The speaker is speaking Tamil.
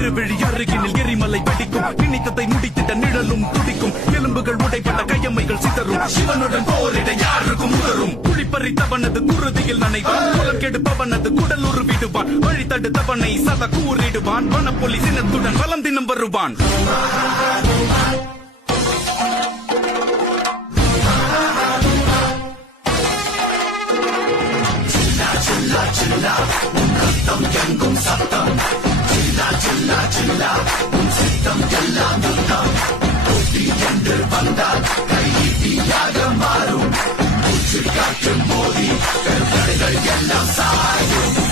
இருவிழி அருகினில் எரிமலை வெடிக்கும். நினைத்ததை முடித்திட்ட நிழலும் துடிக்கும். எலும்புகள் உடைப்பட்ட கையம்மைகள் சிதறும். சிவனுடன் போரிட யாருக்கும் உதரும். குளிப்பறித்தவனது குருதியில் நனைவான். குலம் கெடுப்பவனது குடல் உருவிடுவான். வழி தடுத்தவனை சத கூறிடுவான். வனப்பொலி சினத்துடன் வலம் தினம் வருவான். உன் ரத்தம் எங்கும் சத்தம். சில்லா சில்லா சில்லா உன் சித்தம் எல்லாம் யுத்தம். போட்டி என்று வந்தால் கைதியாக மாறும். மூச்சு காற்று மோதி கருத்தடைகள் எல்லாம் சாயும்.